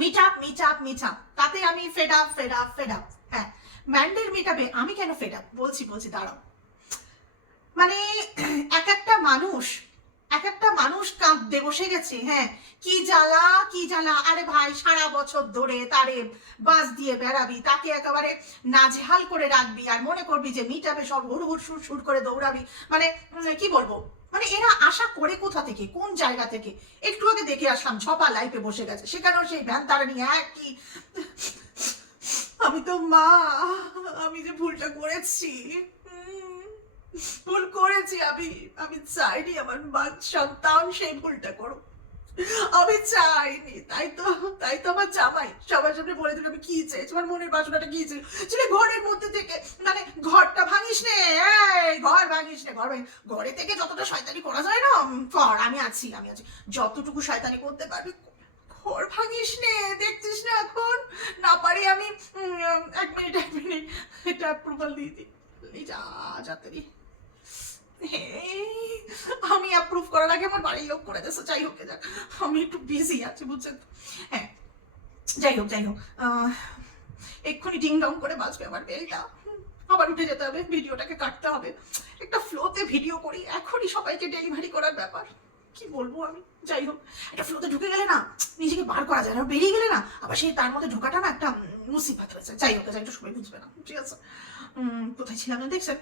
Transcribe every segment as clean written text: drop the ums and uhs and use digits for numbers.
Meet up তাতে আমি fed up. হ্যাঁ, ম্যান্ডের মিট আপে আমি কেন ফেড আপ বলছি দাঁড়াও। মানে এক একটা মানুষ কাঁদতে বসে গেছে। হ্যাঁ, কি জ্বালা। আরে ভাই, সারা বছর ধরে তারে বাস দিয়ে বেড়াবি, তাকে একেবারে নাজেহাল করে রাখবি, আর মনে করবি যে মিট আপে সব হুড় সুর করে দৌড়াবি। মানে কি বলবো, মানে এরা আশা করে কোথা থেকে, কোন জায়গা থেকে। একটু আগে দেখে আসলাম ঝপা লাইফে বসে গেছে, সেখানেও সেই ভ্যান তারা নিয়ে কি আমি তো মা, আমি যে ভুলটা করেছি, ভুল করেছি আমি চাইনি আমার সন্তান সেই ভুলটা করো, আমি চাইনি। তাই তো আমার জামাই সবার সামনে বলে দিল আমি কি চাই, তোমার মনের বাসনাটা কি ছিল, ঘরের মধ্যে থেকে, মানে ঘরটা ভাঙিস নে, ঘর ভাঙিস নে, ঘরে থেকে যতটা শয়তানি করা যায় না কর, আমি আছি যতটুকু শয়তানি করতে পারবি। ঘর ভাঙিস নে, দেখছিস না এখন না পারি আমি। এক মিনিট এটা অ্যাপ্রুভাল দিয়ে দিই, যাতে আমি অ্যাপ্রুভ করার আগে আমার বাড়ির লোক করে দিয়েছে। যাই হোক, যাক, আমি একটু বিজি আছি বুঝছেন। হ্যাঁ, যাই হোক এক্ষুনি ডিং ডং করে বাজবে আমার বেলটা, আবার উঠে যেতে হবে, ভিডিওটাকে কাটতে হবে, একটা ফ্লোতে ভিডিও করি, এখনই সবাইকে ডেলিভারি করার ব্যাপার, কি বলবো আমি। যাই হোক, একটা ফ্লোতে ঢুকে গেলে না নিজেকে বার করা যায় না, বেরিয়ে গেলে না আবার সেই তার মধ্যে ঢোকাটা না একটা মুসিবত হয়েছে। যাই হোক, একটু সবাই বুঝবে না, ঠিক আছে। কোথায় ছিলাম না দেখছেন,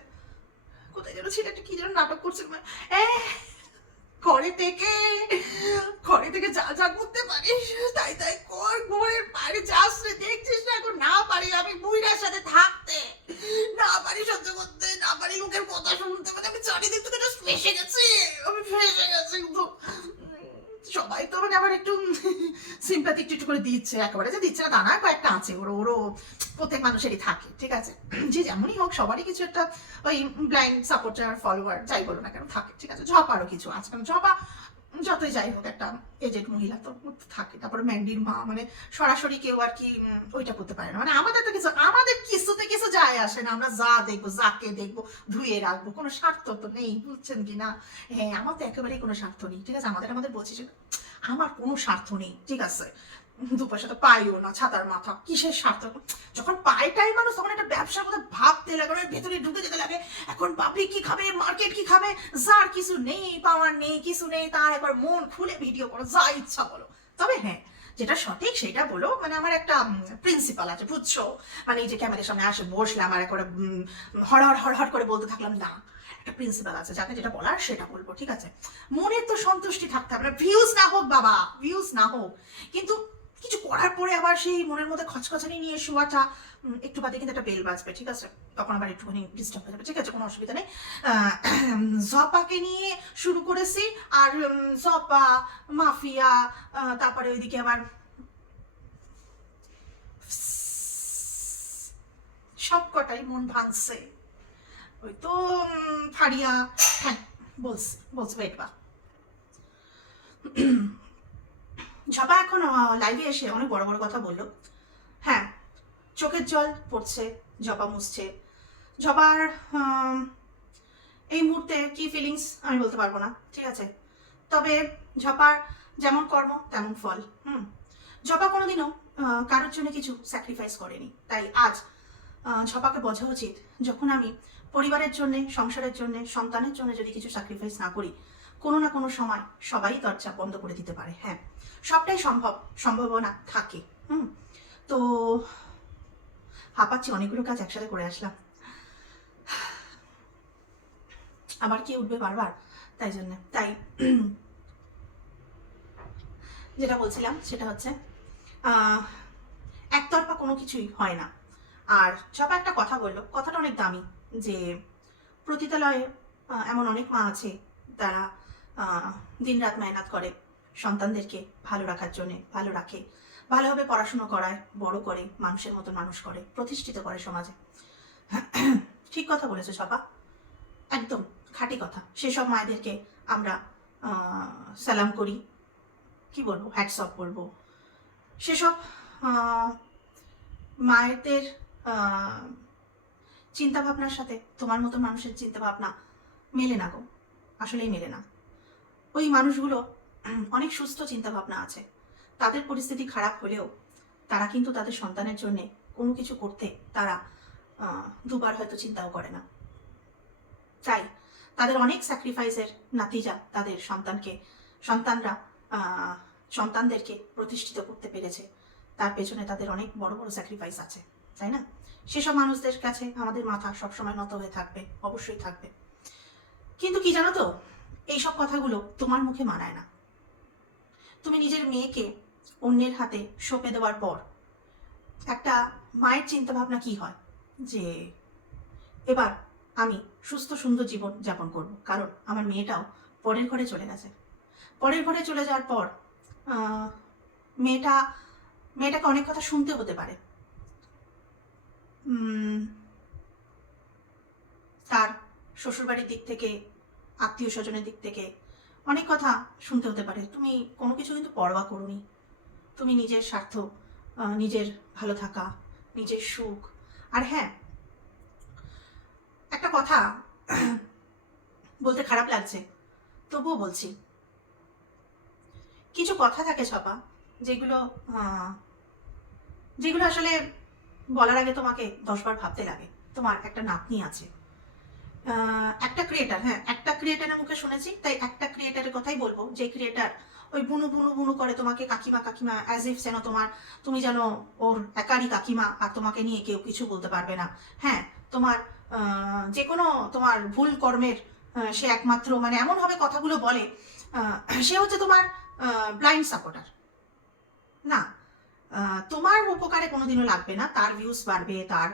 কোথায় যেন ছেলেটা কি যেন নাটক করছিল, ঘরে থেকে যা করতে পারিস তাই কর, ঘরের বাইরে যাস রে, দেখছিস না এখন না পারি আমি বুইড়ার সাথে থাকতে, না পারি সহ্য করতে, না পারি লোকের কথা শুনতে, মানে আমি চারিদিক থেকে ফেসে গেছি, কিন্তু সবাই তো মানে আবার একটু সিম্প্যাথি একটু করে দিচ্ছে, একেবারে যে দিচ্ছে না তা না, কয়েকটা আছে, ওরও প্রত্যেক মানুষেরই থাকে, ঠিক আছে, যে যেমনই হোক সবারই কিছু একটা ওই ব্লাইন্ড সাপোর্টার ফলোয়ার যাই বলো না কেন থাকে, ঠিক আছে। ঝপারও কিছু আছে, কারণ ঝপা যতই যাই হোক একটা এজেড মহিলা তো থাকে। তারপরে ম্যান্ডির মা, মানে সরাসরি কেউ আর কি ওইটা করতে পারে না, মানে আমাদের কিছুতে কিছু যায় আসে না, আমরা যা দেখবো, যাকে দেখবো ধুয়ে রাখবো, কোনো স্বার্থ তো নেই, বুঝছেন কি না। হ্যাঁ, আমার তো একেবারেই কোনো স্বার্থ নেই, ঠিক আছে, আমাদের বলছি সেটা, আমার কোনো স্বার্থ নেই, ঠিক আছে। দু পয়সা তো পাইও না, ছাতার মাথা, কিসের স্বার্থ। যখন পায়টাই মানুষ তখন একটা ব্যবসার মধ্যে ভাবতে লাগে, ভেতরে ঢুকে যেতে লাগে, এখন পাবলিক কি খাবে, মার্কেট কি খাবে, যার কিছু নেই, পাওয়ার নেই, কিছু নেই, তার একবার মন খুলে ভিডিও করো, যা ইচ্ছা বলো। তবে হ্যাঁ, যেটা সঠিক সেটা বলো, মানে আমার একটা প্রিন্সিপাল আছে বুঝছো, মানে এই যে ক্যামেরার সামনে আসে বসলাম আর একবার হড় করে বলতে থাকলাম না, একটা প্রিন্সিপাল আছে, যাকে যেটা বলার সেটা বলবো, ঠিক আছে। মনের তো সন্তুষ্টি থাকতে হবে না, ভিউজ না হোক বাবা, ভিউজ না হোক, কিন্তু কিছু করার পরে আবার সেই মনের মধ্যে খচখচানি নিয়ে শোয়াটা, একটু বাদে কিন্তু একটা বেল বাজবে, ঠিক আছে, তখন আবার একটুখানি ডিস্টার্ব হয়ে যাবে, ঠিক আছে, কোনো অসুবিধা নেই। জপাকে নিয়ে শুরু করেছি, আর জপা মাফিয়া, তারপরে ওইদিকে আবার সব কটাই মন ভাঙছে, ওই তো ফারিয়া, হ্যাঁ বলছে বেটবা। ঝপা এখন লাইভে এসে অনেক বড় বড় কথা বললো। হ্যাঁ, চোখের জল পড়ছে, ঝপা মুছছে। ঝপার এই মুহূর্তে কি ফিলিংস আমি বলতে পারবো না, ঠিক আছে, তবে ঝপার যেমন কর্ম তেমন ফল। ঝপা কোনোদিনও কারোর জন্য কিছু স্যাক্রিফাইস করেনি, তাই আজ ঝপাকে বোঝা উচিত, যখন আমি পরিবারের জন্য, সংসারের জন্য, সন্তানের জন্য যদি কিছু স্যাক্রিফাইস না করি, কোনো না কোনো সময় সবাই দরজা বন্ধ করে দিতে পারে। হ্যাঁ, সবটাই সম্ভাবনা থাকে। তো হাঁপাচ্ছি, অনেকগুলো কাজ একসাথে করে আসলাম, আবার কি উঠবে বারবার, তাই যেটা বলছিলাম সেটা হচ্ছে একতরফা কোনো কিছুই হয় না। আর সবাই একটা কথা বললো, কথাটা অনেক দামি, যে প্রতিতালয়ে এমন অনেক মা আছে তারা দিন রাত মেহনত করে সন্তানদেরকে ভালো রাখার জন্যে, ভালো রাখে, ভালোভাবে পড়াশুনো করায়, বড় করে, মানুষের মতন মানুষ করে, প্রতিষ্ঠিত করে সমাজে। ঠিক কথা বলেছে সবা, একদম খাঁটি কথা। সেসব মায়েদেরকে আমরা সালাম করি, কি বলবো, হ্যাটস অফ বলবো। সেসব মায়েদের চিন্তাভাবনার সাথে তোমার মতো মানুষের চিন্তাভাবনা মেলে না গো, আসলেই মেলে না। ওই মানুষগুলো অনেক সুস্থ চিন্তাভাবনা আছে, তাদের পরিস্থিতি খারাপ হলেও তারা কিন্তু তাদের সন্তানের জন্য কোনো কিছু করতে তারা দুবার হয়তো চিন্তাও করে না। তাই তাদের অনেক স্যাক্রিফাইসের নাতিজা তাদের সন্তানদেরকে প্রতিষ্ঠিত করতে পেরেছে। তার পেছনে তাদের অনেক বড় বড় স্যাক্রিফাইস আছে, তাই না? সেসব মানুষদের কাছে আমাদের মাথা সবসময় নত হয়ে থাকবে, অবশ্যই থাকবে। কিন্তু কি জানো তো, এইসব কথাগুলো তোমার মুখে মানায় না। তুমি নিজের মেয়েকে অন্যের হাতে সঁপে দেওয়ার পর একটা মায়ের চিন্তা ভাবনা কি হয় যে এবার আমি সুস্থ সুন্দর জীবন যাপন করব, কারণ আমার মেয়েটাও পরের ঘরে চলে গেছে। পরের ঘরে চলে যাওয়ার পর মেয়েটাকে অনেক কথা শুনতে হতে পারে। তার শ্বশুরবাড়ির দিক থেকে, আত্মীয় স্বজনের দিক থেকে অনেক কথা শুনতে হতে পারে। তুমি কোনো কিছু কিন্তু পরোয়া করোনি। তুমি নিজের স্বার্থ, নিজের ভালো থাকা, নিজের সুখ। আর হ্যাঁ, একটা কথা বলতে খারাপ লাগছে, তবুও বলছি। কিছু কথা থাকে ছপা, যেগুলো আসলে বলার আগে তোমাকে 10 বার ভাবতে লাগে। তোমার একটা নাতনি আছে, একটা ক্রিয়েটার, হ্যাঁ একটা ক্রিয়েটারের মুখে শুনেছি, তাই একটা ক্রিয়েটারের কথাই বলবো। যে ক্রিয়েটার ওই বুনু বুনু বুনু করে তোমাকে কাকিমা কাকিমা, অ্যাজ ইফ যেন তুমি যেন ওর একারই কাকিমা, আর তোমাকে নিয়ে কেউ কিছু বলতে পারবে না। হ্যাঁ, তোমার যে কোনো তোমার ভুল কর্মের সে একমাত্র, মানে এমনভাবে কথাগুলো বলে, সে হচ্ছে তোমার ব্লাইন্ড সাপোর্টার। না, তোমার উপকারে কোনোদিনও লাগবে না। তার ভিউজ বাড়বে, তার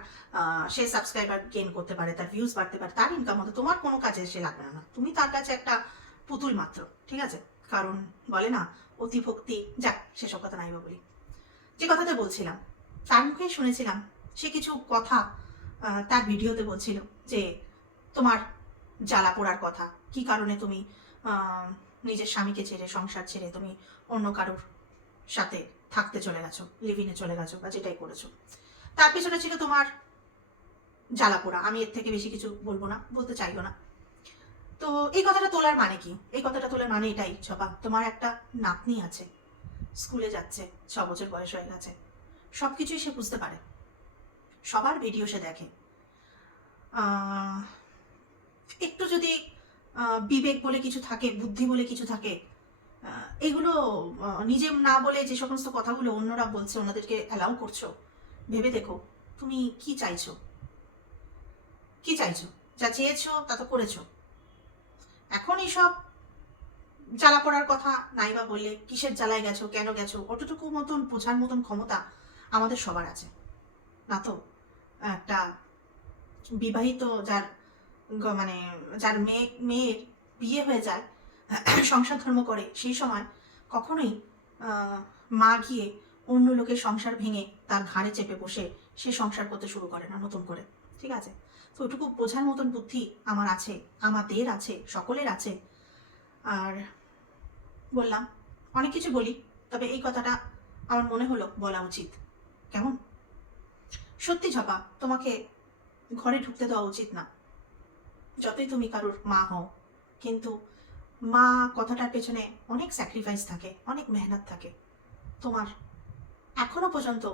সে সাবস্ক্রাইবার গেইন করতে পারে, তার ভিউজ বাড়তে পারে, তার ইনকাম হতে তোমার কোনো কাজে সে লাগবে না। তুমি তার কাছে একটা পুতুল মাত্র, ঠিক আছে? কারণ বলে না অতি ভক্তি, যাক সেসব কথা নাই বা বলি। যে কথাটা বলছিলাম, তার মুখেই শুনেছিলাম সে কিছু কথা তার ভিডিওতে বলছিল যে তোমার জ্বালা পোড়ার কথা, কি কারণে তুমি নিজের স্বামীকে ছেড়ে, সংসার ছেড়ে তুমি অন্য কারোর সাথে থাকতে চলে গেছো, লিভিনে চলে গেছো, বা যেটাই করেছো। তার পিছনে ছিল তোমার জ্বালা পোড়া। আমি এর থেকে বেশি কিছু বলবো না, বলতে চাইবো না। তো এই কথাটা তোলার মানে কি? এই কথাটা তোলার মানে এটাই ছপা, তোমার একটা নাতনি আছে, স্কুলে যাচ্ছে, 6 বছর বয়স হয়ে গেছে, সবকিছুই সে বুঝতে পারে, সবার ভিডিও সে দেখে। একটু যদি বিবেক বলে কিছু থাকে, বুদ্ধি বলে কিছু থাকে, এগুলো নিজে না বলে যে সমস্ত কথাগুলো অন্যরা বলছে, ওনাদেরকে অ্যালাউ করছো, ভেবে দেখো তুমি কি চাইছো। কি চাইছো? যা চেয়েছো তা তো করেছো। এখন এইসব জ্বালা পড়ার কথা নাই বা বললে, কিসের জ্বালায় গেছো, কেন গেছো, অতটুকু মতন বোঝার মতন ক্ষমতা আমাদের সবার আছে না? তো একটা বিবাহিত মানে যার মেয়ের বিয়ে হয়ে যায়, সংসার ধর্ম করে, সেই সময় কখনোই মা গিয়ে অন্য লোকের সংসার ভেঙে তার ঘাড়ে চেপে বসে সে সংসার করতে শুরু করে না নতুন করে, ঠিক আছে? তো ওইটুকু বোঝার মতন বুদ্ধি আমার আছে, আমাদের আছে, সকলের আছে। আর বললাম, অনেক কিছু বলি, তবে এই কথাটা আমার মনে হলো বলা উচিত। কেমন? সত্যি ঝপা, তোমাকে ঘরে ঢুকতে দেওয়া উচিত না, যতই তুমি কারোর মা হও। কিন্তু মা কথাটার পেছনে অনেক স্যাক্রিফাইস থাকে, অনেক মেহনত থাকে। তোমার এখনো পর্যন্ত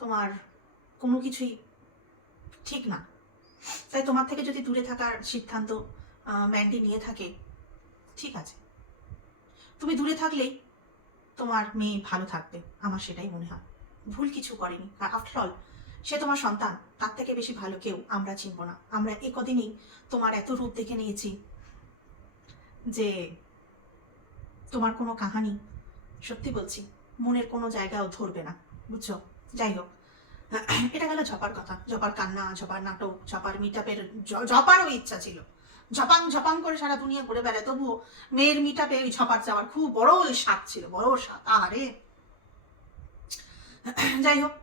তোমার কোনো কিছুই ঠিক না। তাই তোমার থেকে যদি দূরে থাকার সিদ্ধান্ত ম্যান্ডি নিয়ে থাকে, ঠিক আছে, তুমি দূরে থাকলেই তোমার মেয়ে ভালো থাকবে, আমার সেটাই মনে হয়। ভুল কিছু করেনি, আফটার অল সে তোমার সন্তান, তার থেকে বেশি ভালো কেউ আমরা চিনব না। আমরা এই কদিনই তোমার এত রূপ দেখে নিয়েছি যে তোমার কোনো কাহানি, সত্যি বলছি, মনের কোনো জায়গাও ধরবে না, বুঝছো? যাই হোক, এটা গেল ঝপার কথা, ঝপার কান্না, ঝপার নাটক, ঝপার মিটআপের। ঝপারও ইচ্ছা ছিল ঝপাং ঝপাং করে সারা দুনিয়া ঘুরে বেড়ায়, তবুও মেয়ের মিটআপে ওই ঝপার যাওয়ার খুব বড় স্বাদ ছিল, বড় স্বাদ। আরে যাই হোক,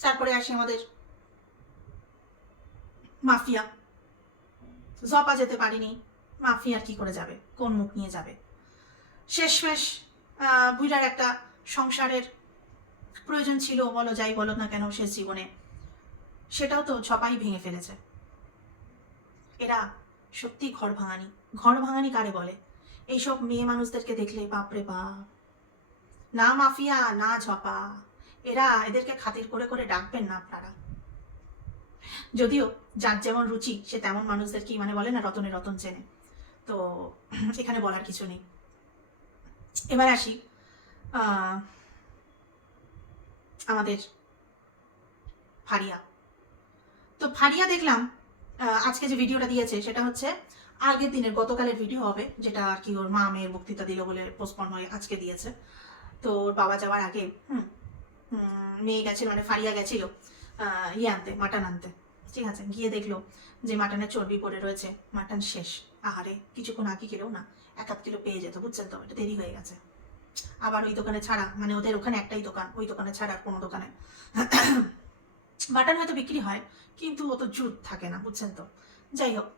তারপরে আসে আমাদের মাফিয়া। জপা যেতে পারিনি, মাফিয়ার কি করে যাবে, কোন মুখ নিয়ে যাবে? শেষমেশ বুইড়ার একটা সংসারের প্রয়োজন ছিল, বলো যাই বলো না কেন, শেষ জীবনে সেটাও তো ঝপাই ভেঙে ফেলেছে। এরা সত্যি ঘর ভাঙানি। ঘর ভাঙানি কারে বলে? এইসব মেয়ে মানুষদেরকে দেখলে বাপরে বাপ, না মাফিয়া না ঝপা, এদেরকে খাতির করে করে ডাকবেন না আপনারা। যদিও যার যেমন রুচি সে তেমন মানুষদেরকেই, মানে বলে না রতনে রতন চেনে, তো এখানে বলার কিছু নেই। এবার আসি আমাদের ফারিয়া। তো ফারিয়া দেখলাম আজকে যে ভিডিওটা দিয়েছে সেটা হচ্ছে আগের দিনের, গতকালের ভিডিও হবে, যেটা আর কি ওর মা মেয়ের বক্তৃতা দিল বলে পোস্টপন হয়ে আজকে দিয়েছে। তো ওর বাবা যাওয়ার আগে মেয়ে গেছিল, মানে ফারিয়া গেছিল আনতে, মাটন আনতে। ঠিক আছে, গিয়ে দেখলো যে মাটনের চর্বি পড়ে রয়েছে, মাটন শেষ। আহারে, কিছুক্ষণ আগে গেলেও না 1-1.5 কিলো পেয়ে যেত, বুঝছেন তো, এটা দেরি হয়ে গেছে। আবার ওই দোকানে ছাড়া, মানে ওদের ওখানে একটাই দোকান, ওই দোকানে ছাড়া আর কোনো দোকানে মাটন হয়তো বিক্রি হয়, কিন্তু অত জুত থাকে না, বুঝছেন তো। যাই হোক,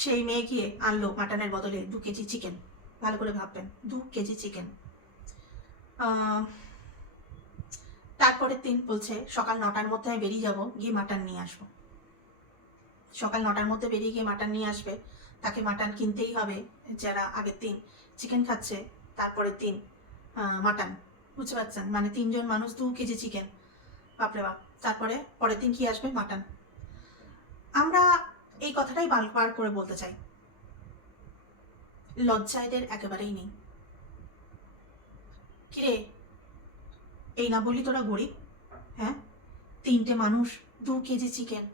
সেই মেয়ে গিয়ে আনলো মাটনের বদলে 2 কেজি চিকেন। ভালো করে ভাববেন, 2 কেজি চিকেন। তারপরের দিন বলছে সকাল 9টার মধ্যে আমি বেরিয়ে যাব, গিয়ে মাটন নিয়ে আসবো। সকাল 9টার মধ্যে বেরিয়ে গিয়ে মাটন নিয়ে আসবে, তাকে মাটন কিনতেই হবে। যারা আগের দিন চিকেন খাচ্ছে, তারপরের দিন মাটন, বুঝতে পারছেন, মানে 3 জন মানুষ 2 কেজি চিকেন, বাপরে বাপ। তারপরে পরের দিন কি আসবে? মাটন। আমরা এই কথাটাই বারবার করে বলতে চাই, লজ্জা এদের একেবারেই নেই। কিরে, এই না বলি তোরা গরিব? হ্যাঁ, 3টে মানুষ 2 কেজি চিকেন,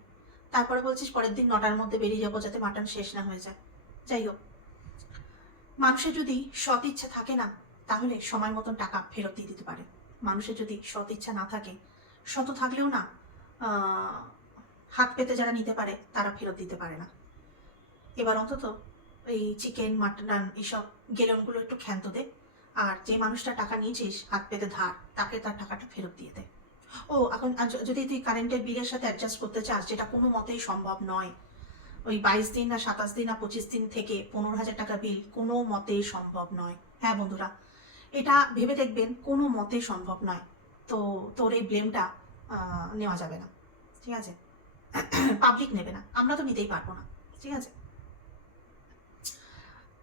তারপরে বলছিস পরের দিন 9টার মধ্যে বেরিয়ে যাবো যাতে মাটন শেষ না হয়ে যায়। যাই হোক, মানুষের যদি সৎ ইচ্ছা থাকে না, তাহলে সময় মতন টাকা ফেরত দিয়ে দিতে পারে। মানুষের যদি সৎ ইচ্ছা না থাকে, শত থাকলেও না হাত পেতে যারা নিতে পারে তারা ফেরত দিতে পারে না। এবার অন্তত এই চিকেন মাটন এইসব গেলনগুলো একটু ক্ষান্ত দে, আর যে মানুষটা টাকা নিয়েছিস হাত পেতে ধার, তাকে তার টাকাটা ফেরত দিয়ে দে। ও এখন যদি তুই কারেন্টের বিলের সাথে অ্যাডজাস্ট করতে চাস, যেটা কোনো মতেই সম্ভব নয়, ওই 22 দিন না 27 দিন না 25 দিন থেকে 15,000 টাকা বিল কোনো মতেই সম্ভব নয়। হ্যাঁ বন্ধুরা, এটা ভেবে দেখবেন, কোনো মতেই সম্ভব নয়। তো তোর এই ব্লেমটা নেওয়া যাবে না, ঠিক আছে? পাবলিক নেবে না, আমরা তো নিতেই পারবো না, ঠিক আছে?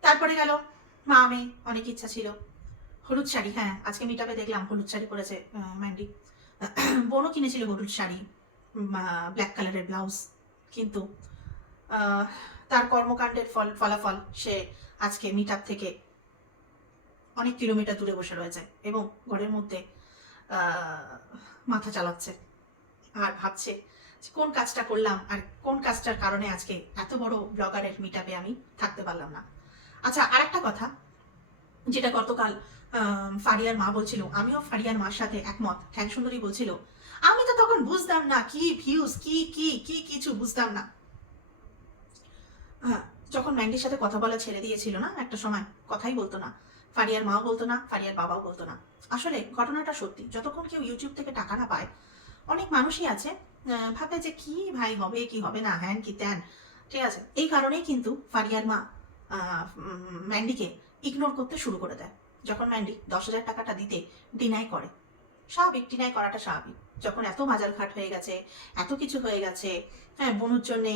তারপরে গেল মা মেয়ে, অনেক ইচ্ছা ছিল হলুদ শাড়ি। হ্যাঁ, আজকে মিটআপে দেখলাম হলুদ শাড়ি পরেছে ম্যান্ডি। বোনও কিনেছিল হলুদ শাড়ি, ব্ল্যাক কালারের ব্লাউজ, কিন্তু তার কর্মকাণ্ডের ফলাফল সে আজকে মিটআপ থেকে অনেক কিলোমিটার দূরে বসে রয়েছে এবং ঘরের মধ্যে মাথা চালাচ্ছে আর ভাবছে কোন কাজটা করলাম আর কোন কাজটার কারণে আজকে এত বড় ব্লগারের মিটআপে আমি থাকতে পারলাম না। আচ্ছা, আর একটা কথা, যেটা গতকাল ফারিয়ার মা বলছিল, আমিও ফারিয়ার মার সাথে একমত। ঠ্যাং সুন্দরী বলছিল, আমি তো তখন বুঝতাম না কি ভিউজ, কি কি কি কিছু বুঝতাম না। হ্যাঁ, যখন ম্যান্ডির সাথে কথা বলা ছেড়ে দিয়েছিল না, একটা সময় কথাই বলতো না, ফারিয়ার মাও বলতো না, ফারিয়ার বাবাও বলতো না। আসলে ঘটনাটা সত্যি, যতক্ষণ কেউ ইউটিউব থেকে টাকা না পায়, অনেক মানুষই আছে ভাবে যে কি ভাই হবে কি হবে না, হ্যান কি ত্যান, ঠিক আছে? এই কারণেই কিন্তু ফারিয়ার মা ম্যান্ডিকে ইগনোর করতে শুরু করে দেয়। যখন ম্যান্ডি 10,000 টাকাটা দিতে ডিনাই করে, স্বাভাবিক, ডিনাই করাটা স্বাভাবিক। যখন এত বাজার ঘাট হয়ে গেছে, এত কিছু হয়ে গেছে, হ্যাঁ, বনুর জন্যে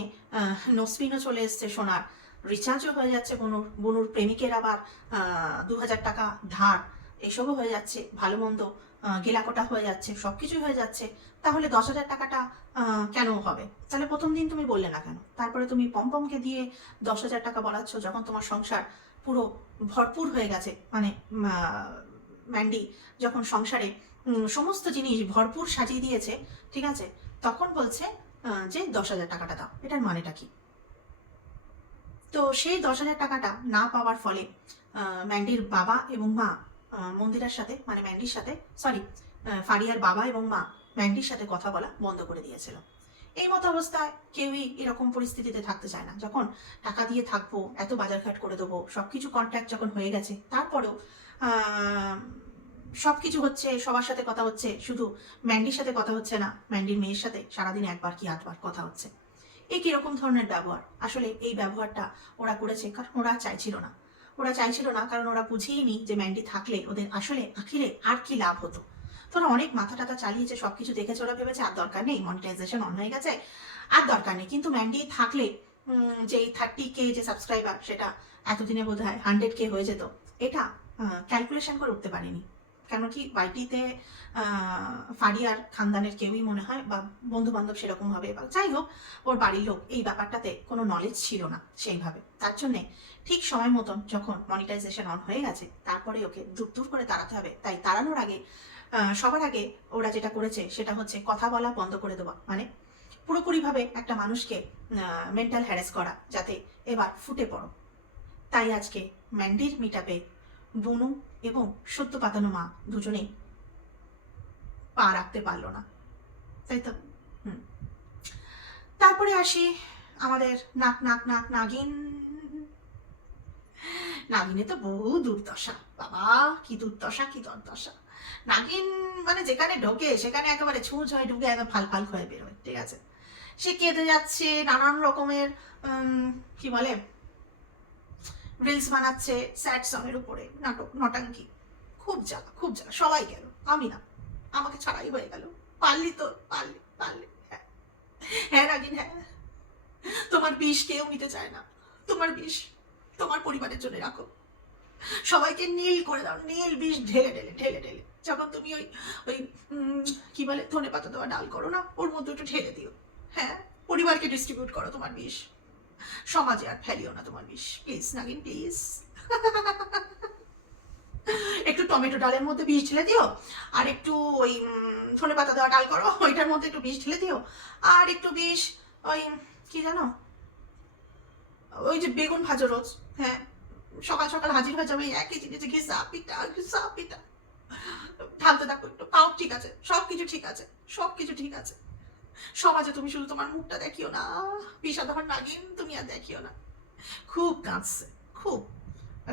নোসপিনও চলে এসছে, সোনার রিচার্জও হয়ে যাচ্ছে, বনুর প্রেমিকের আবার 2,000 টাকা ধার, এসবও হয়ে যাচ্ছে, ভালো মন্দ গেলাকোটা হয়ে যাচ্ছে, সব কিছুই হয়ে যাচ্ছে, তাহলে 10,000 টাকাটা কেন হবে? তাহলে প্রথম দিন তুমি বললে না কেন? তারপরে তুমি পমপমকে দিয়ে 10,000 টাকা বলাচ্ছ, যখন তোমার সংসার পুরো ভরপুর হয়ে গেছে, মানে ম্যান্ডি যখন সংসারে সমস্ত জিনিস ভরপুর সাজিয়ে দিয়েছে, ঠিক আছে, তখন বলছে যে 10,000 টাকাটা দাও। এটার মানেটা কি? তো সেই 10,000 টাকাটা না পাওয়ার ফলে ম্যান্ডির বাবা এবং মা মন্দিরার সাথে, মানে ম্যান্ডির সাথে, সরি, ফারিয়ার বাবা এবং মা ম্যান্ডির সাথে কথা বলা বন্ধ করে দিয়েছিল। এই মতো অবস্থায় কেউই এরকম পরিস্থিতিতে থাকতে চায় না। যখন টাকা দিয়ে থাকবো, এত বাজারঘাট করে দেবো, সবকিছু কন্ট্যাক্ট যখন হয়ে গেছে, তারপরেও সবকিছু হচ্ছে, সবার সাথে কথা হচ্ছে, শুধু ম্যান্ডির সাথে কথা হচ্ছে না, ম্যান্ডির মেয়ের সাথে সারাদিন 1বার কি 8বার কথা হচ্ছে। এই কিরকম ধরনের ব্যবহার? আসলে এই ব্যবহারটা ওরা করেছে কারণ ওরা চাইছিল না। ওরা চাইছিল না কারণ ওরা বুঝেইনি যে ম্যান্ডি থাকলে ওদের আসলে আখিরে আর কি লাভ হতো। তোরা অনেক মাথা টাথা চালিয়েছে, সবকিছু দেখেছে, ওরা ভেবেছে আর দরকার নেই, মনিটাইজেশন অন হয়ে গেছে, আর দরকার নেই। কিন্তু ম্যান্ডি থাকলে যে 30K যে সাবস্ক্রাইবার, সেটা এতদিনে বোধ হয় 100K হয়ে যেত। এটা ক্যালকুলেশন করে উঠতে পারিনি। কেন কি ওয়াইটিতে ফারিয়ার খানদানের কেউই মনে হয় বা বন্ধু বান্ধব সেরকম হবে, বা যাই হোক ওর বাড়ির লোক এই ব্যাপারটাতে কোনো নলেজ ছিল না সেইভাবে। তার জন্যে ঠিক সময় মতন যখন মনিটাইজেশন অন হয়ে গেছে তারপরে ওকে দূর দূর করে তাড়াতে হবে। তাই তাড়ানোর আগে সবার আগে ওরা যেটা করেছে সেটা হচ্ছে কথা বলা বন্ধ করে দেওয়া, মানে পুরোপুরিভাবে একটা মানুষকে মেন্টাল হ্যারাস করা, যাতে এবার ফুটে পড়ো। তাই আজকে ম্যান্ডির মিটআপে বুনু এবং সদ্য পাতানো মা দুজনেই পা রাখতে পারলো না, তাই তো। তারপরে আসি আমাদের নাক নাক নাক নাগিন। নাগিনে তো বহু দুর্দশা, বাবা কি দুর্দশা কি দুর্দশা। নাগিন মানে যেখানে ঢোকে সেখানে একেবারে ছুঁচ হয়ে ঢুকে একদম ফাল ফাল হয়ে বেরোয়, ঠিক আছে। সে কেঁদে যাচ্ছে, নানান রকমের কি বলে রিলস বানাচ্ছে স্যাড সং এর উপরে, নাটক নটাঙ্কি, খুব জ্বালা খুব জ্বালা। সবাই গেল, আমি না, আমাকে ছাড়াই হয়ে গেল। পারলি তো, পারলি পারলি, হ্যাঁ হ্যাঁ নাগিন হ্যাঁ, তোমার বিষ কেউ নিতে চায় না, তোমার বিষ তোমার পরিবারের জন্য রাখো, সবাইকে নীল করে দাও, নীল বিষ ঢেলে ঢেলে ঢেলে ঢেলে। যখন তুমি ওই ওই কি বলে ধনে পাতা দেওয়া ডাল করো না, ওর মধ্যে একটু ঢেলে দিও, হ্যাঁ পরিবারকে ডিস্ট্রিবিউট করো তোমার বিষ, সমাজে আর ফেলিও না তোমার বিষ, প্লিজ নাগিন প্লিজ। একটু টমেটো ডালের মধ্যে বিষ ঢেলে দিও, আর একটু ওই ধনে পাতা দেওয়া ডাল করো, ওইটার মধ্যে একটু বিষ ঢেলে দিও, আর একটু বিষ ওই কি জানো ওই যে বেগুন ভাজো রোজ, হ্যাঁ সকাল সকাল হাজির হয়ে যাবে একই জিনিসে ঘিসা পিটা ঢালতে থাকো একটু, তাও ঠিক আছে, সবকিছু ঠিক আছে, সবকিছু ঠিক আছে। সমাজে তুমি শুধু তোমার মুখটা দেখিও না, বিষাদহর নাগিন তুমি আর দেখিও না। খুব কাঁদছে, খুব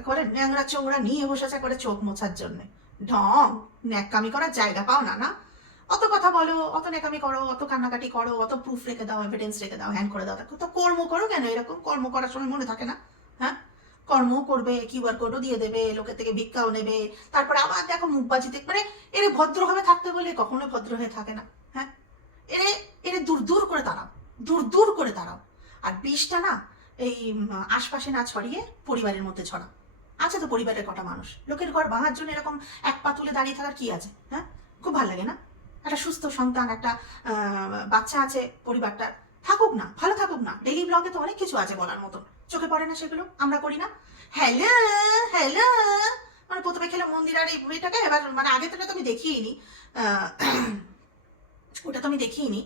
করে ন্যাংরা চোংরা নিয়ে বসেছে করে চোখ মোছার জন্য। ঢং ন্যাকামি করার জায়গা পাও না, না অত কথা বলো, অত ন্যাকামি করো, অত কান্নাকাটি করো, অত প্রুফ রেখে দাও, এভিডেন্স রেখে দাও, হ্যান্ড করে দাও, তো কর্ম করো কেন? এরকম কর্ম করার সময় মনে থাকে না? হ্যাঁ কর্ম করবে, কিউআর কোডও দিয়ে দেবে, লোকের থেকে ভিক্ষাও নেবে, তারপরে আবার দেখো মুখবাজিতে, মানে এর ভদ্রভাবে থাকতে বলে কখনোই ভদ্র হয়ে থাকে না। হ্যাঁ এরে এরে দূর দূর করে তাড়াও, দূর দূর করে তাড়াও। আর বিষটা না এই আশপাশে না ছড়িয়ে পরিবারের মধ্যে ছড়াও। আছে তো পরিবারের কটা মানুষ, লোকের ঘর ভাঙার জন্য এরকম এক পা তুলে দাঁড়িয়ে থাকার কি আছে? হ্যাঁ খুব ভালো লাগে না? একটা সুস্থ সন্তান, একটা বাচ্চা আছে পরিবারটার, থাকুক না, ভালো থাকুক না। ডেইলি ব্লগে তো অনেক কিছু আছে বলার মতন, চোখে পড়ে না সেগুলো? আমরা করি না? হ্যালো হ্যালো, মানে প্রথমে খেলো মন্দির আর এই বইটাকে, এবার মানে আগে থেকে তো আমি দেখিনি, ওটা তো আমি দেখিনি।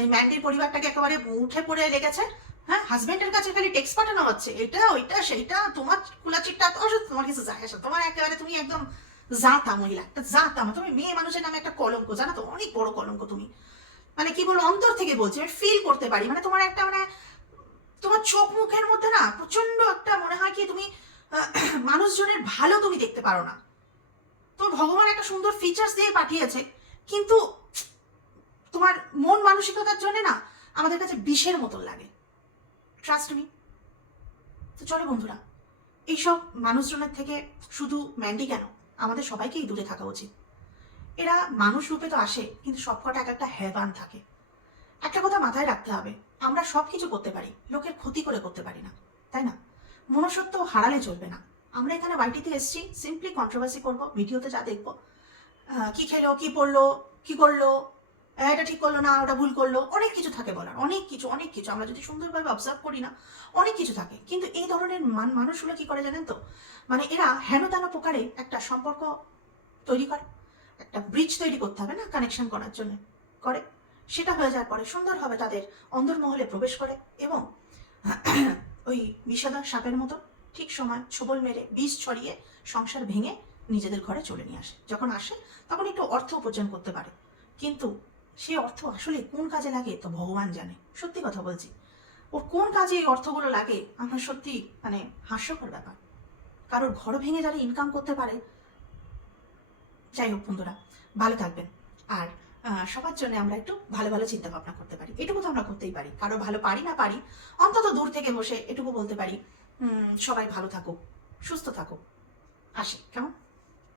এই ম্যান্ডির পরিবারটাকে একেবারে উঠে পড়ে লেগেছে। হ্যাঁ হাজবেন্ডের কাছে খালি টেক্সট পাঠানো হচ্ছে, এটা ওইটা সেইটা, তোমার কুলাচিটটা তোমার কিছু যায় আসে, তোমার একেবারে তুমি একদম জাতা মহিলা, একটা জাতা, তুমি মেয়ে মানুষের নামে একটা কলঙ্ক, জানো তো, অনেক বড় কলঙ্ক তুমি। মানে কি বলবো, অন্তর থেকে বলছি, আমি ফিল করতে পারি, মানে তোমার একটা মানে তোমার চোখ মুখের মধ্যে না প্রচন্ড একটা মনে হয় কি তুমি মানুষজনের ভালো তুমি দেখতে পারো না। তোমার ভগবান একটা সুন্দর ফিচার্স দিয়ে পাঠিয়েছে, কিন্তু তোমার মন মানসিকতার জন্য না আমাদের কাছে বিষের মতন লাগে, ট্রাস্ট মি। তো চলো বন্ধুরা, এইসব মানুষজনের থেকে শুধু ম্যান্ডি কেন, আমাদের সবাইকেই দূরে থাকা উচিত। এরা মানুষ রূপে তো আসে, কিন্তু সবকটা এক একটা হ্যাবান থাকে। একটা কথা মাথায় রাখতে হবে, আমরা সব কিছু করতে পারি, লোকের ক্ষতি করে করতে পারি না, তাই না? মনুষ্যত্ব হারালে চলবে না। আমরা এখানে ওয়াইটিতে এসেছি সিম্পলি কন্ট্রোভার্সি করবো, ভিডিওতে যা দেখবো, কি খেলো, কি পড়লো, কি করলো, এটা ঠিক করলো না, ওটা ভুল করলো, অনেক কিছু থাকে বলার, অনেক কিছু অনেক কিছু। আমরা যদি সুন্দরভাবে অবজার্ভ করি না, অনেক কিছু থাকে। কিন্তু এই ধরনের মানুষগুলো কি করে জানেন তো, মানে এরা হেন তেন প্রকারে একটা সম্পর্ক তৈরি করে, একটা ব্রিজ তৈরি করতে হবে না কানেকশন করার জন্য, করে। সেটা হয়ে যাওয়ার পরে সুন্দরভাবে তাদের অন্দরমহলে প্রবেশ করে এবং ওই বিষাদা সাপের মতো ঠিক সময় ছোবল মেরে বিষ ছড়িয়ে সংসার ভেঙে নিজেদের ঘরে চলে নিয়ে আসে। যখন আসে তখন একটু অর্থ উপার্জন করতে পারে, কিন্তু সে অর্থ আসলে কোন কাজে লাগে তো ভগবান জানে। সত্যি কথা বলছি, ওর কোন কাজে এই অর্থগুলো লাগে আমার সত্যি মানে হাস্যকর ব্যাপার। কারোর ঘর ভেঙে যারা ইনকাম করতে পারে। যাই হোক বন্ধুরা, ভালো থাকবেন। আর সবার জন্য আমরা একটু ভালো ভালো চিন্তা ভাবনা করতে পারি, এটুকু তো আমরা করতেই পারি। কারো ভালো পারি না পারি, অন্তত দূর থেকে বসে এটুকু বলতে পারি, সবাই ভালো থাকুক, সুস্থ থাকুক। আসি, কেমন?